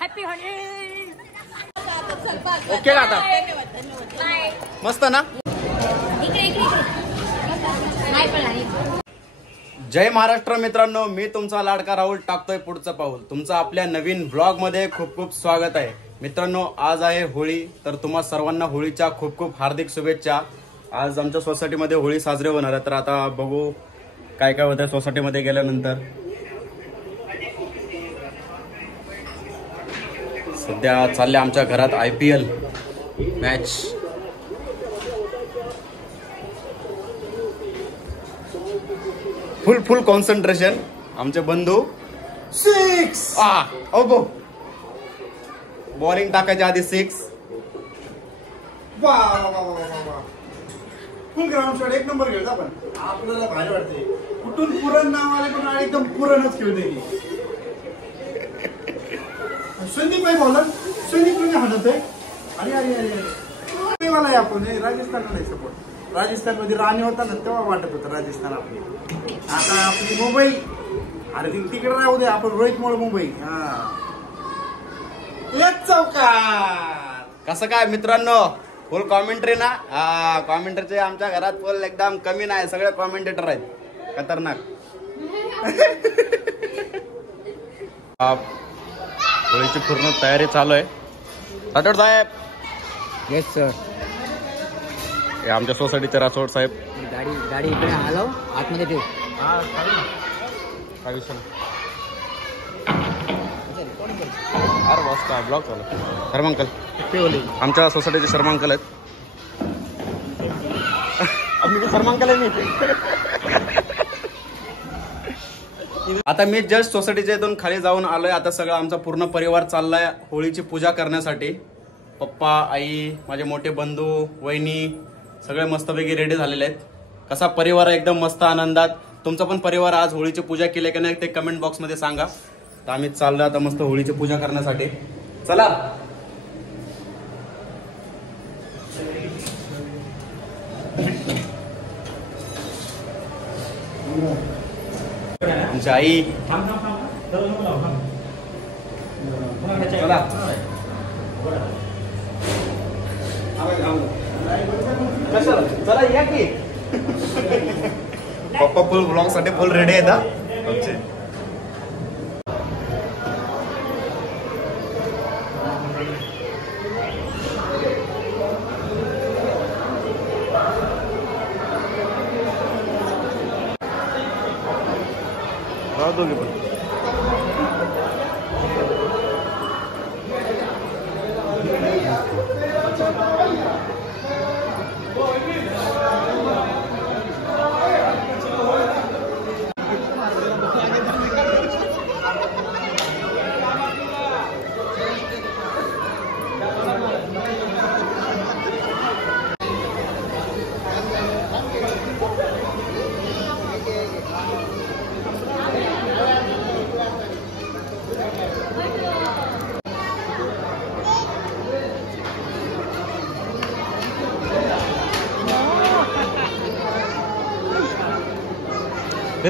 Happy Holy. Okay का आता मस्त ना. जय महाराष्ट्र मित्रांनो, मी तुमचा लाडका राहुल टाकतोय पुढचं पाऊल. तुमचं आपल्या नवीन व्लॉग मध्ये खूप खूप स्वागत आहे. मित्रांनो, आज आहे होळी, तर तुम्हा सर्वांना होळीच्या खूप खूप हार्दिक शुभेच्छा. आज आमच्या सोसायटीमध्ये होळी साजरी होणार आहे, तर आता बघू काय काय होतं सोसायटीमध्ये गेल्यानंतर. सध्या चालले आमच्या घरात IPL मॅच. फुल फुल कॉन्सन्ट्रेशन. आमचे बंधू 6 बॉलिंग टाकायच्या आधी 6. फुल ग्राउंड शॉट एक नंबर खेळतो आपण. आपल्याला भारी वाटते. कुठून पुरण नाव आले पण एकदम पुरणच खेळते. संदीप भाई बॉलर. संदीप तुम्ही हाणत आहे. अरे अरे अरे मला आपण राजस्थानला नाही सपोर्ट. राजस्थान मध्ये राणी होता ना तेव्हा वाटत होतं राजस्थान आपली. आता आपली मुंबई. अरे तिकडे राहू दे, आपण रोहित मुळे मुंबई. एक चौकार. कसं काय मित्रांनो, फुल कॉमेंट्री ना. कॉमेंटरचे आमच्या घरात फुल एकदम कमी नाही, सगळे कॉमेंटेटर आहेत खतरनाक. होळीची पूर्ण तयारी चालू आहे. राठोड साहेब. Yes sir. हे आमच्या सोसायटीचे राठोड साहेब. गाडी इकडे हलव, आतमध्ये ठेव. काय विषय अरे बस काय ब्लॉक चालू. शर्मांकल आमच्या सोसायटीचे शर्मांकल आहेत. शर्मांकल आहे मी. आता मी जस्ट सोसायटीच्या इथून खाली जाऊन आलोय. आता सगळं आमचा पूर्ण परिवार चाललाय होळीची पूजा करण्यासाठी. पप्पा, आई, माझे मोठे बंधू, वहिनी सगळे मस्तपैकी रेडी झालेले आहेत. कसा परिवार आहे एकदम मस्त आनंदात. तुमचा पण परिवार आज होळीची पूजा केली की नाही ते कमेंट बॉक्स मध्ये सांगा. तर आम्ही चाललोय आता मस्त होळीची पूजा करण्यासाठी. चला. आमची आई. चला. चला या की. पप्पा फुल ब्लॉग साठी फुल रेडी आहेत. दोघे पण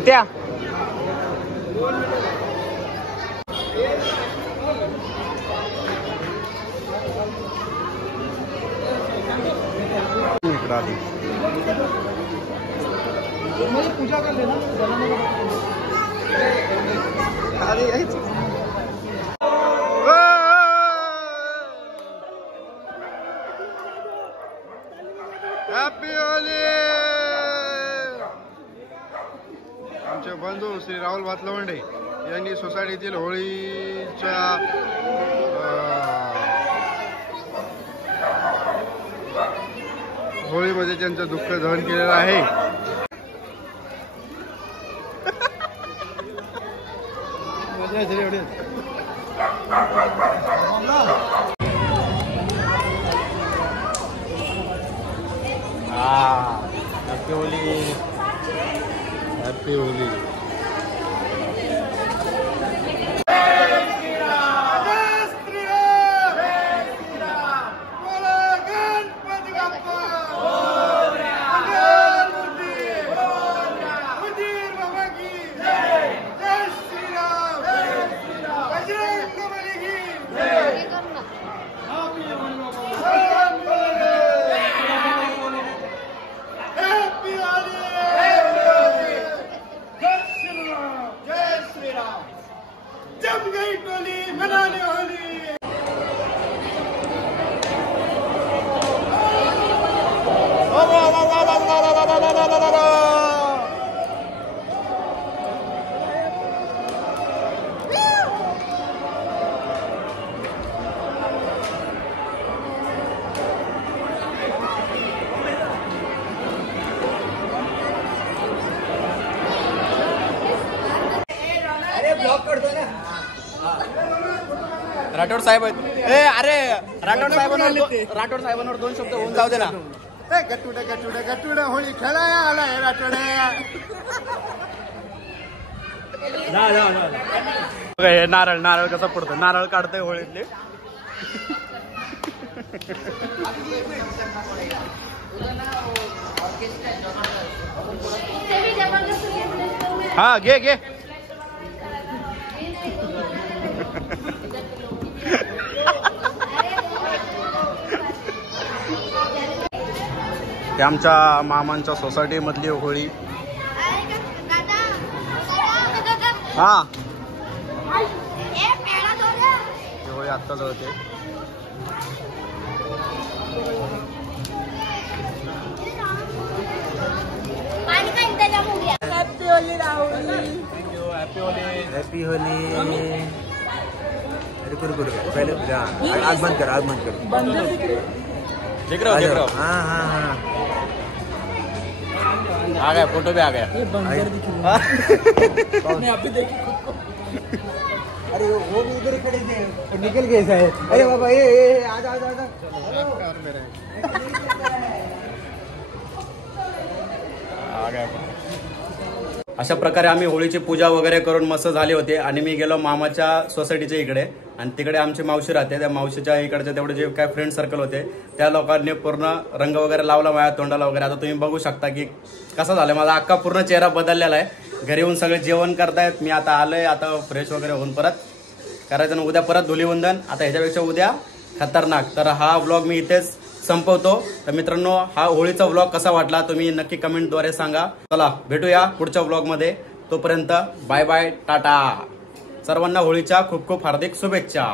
त्या इकडं आधी पूजा कर लेना. Happy Holy. आमचे बंधू श्री राहुल भातलवंडे यांनी सोसायटीतील होळीच्या होळीमध्ये त्यांचं दुःख दहन केलेलं आहे. हॅपी होली. हॅपी होली. श्रीराम जय श्रीराम जम गई टोली मनाने होली राठोड साहेब अरे राठोड साहेबांवर 2 शब्द होऊन जाऊ दे ना. गटुडे गटुडे गटुडे होळी खेळाया आलाय राठोडे. हे नारळ कसा पडतो, नारळ काढतोय होळीतले. हा घे घे. ते आमच्या मामांच्या सोसायटी मधली होळी. हा होळी आत्ता जळते. Happy Holy Rahul. Happy Holy. अरे करू पहले आगमन कर. देख रहे हो. हाँ आ गया, फोटो भी आ गया. अभी देखिए खुद को. अरे वो भी उधर खड़े थे, निकल गए शायद. अरे बाबा ये आजा. आ गया. अशा प्रकारे आम्ही होळीची पूजा वगैरे करून मस्त झाले होते आणि मी गेलो मामाच्या सोसायटीच्या इकडे आणि तिकडे आमची मावशी राहते. त्या मावशीच्या इकडचे तेवढे जे काय फ्रेंड सर्कल होते त्या लोकांनी पूर्ण रंग वगैरे लावला माझ्या तोंडाला वगैरे. आता तुम्ही बघू शकता की कसा झालाय माझा अख्खा पूर्ण चेहरा बदललेला आहे. घरी येऊन सगळे जेवण करतायत. मी आता आलोय, आता फ्रेश वगैरे होऊन परत करायचं ना उद्या परत धुलीवंदन. आता ह्याच्यापेक्षा उद्या खतरनाक. तर हा व्लॉग मी इथेच संपवतो. तर मित्रांनो हा होळीचा व्लॉग कसा वाटला तुम्ही नक्की कमेंटद्वारे सांगा. चला भेटूया पुढच्या व्लॉगमध्ये. तोपर्यंत बाय बाय टाटा. सर्वांना होळीच्या खूप खूप हार्दिक शुभेच्छा.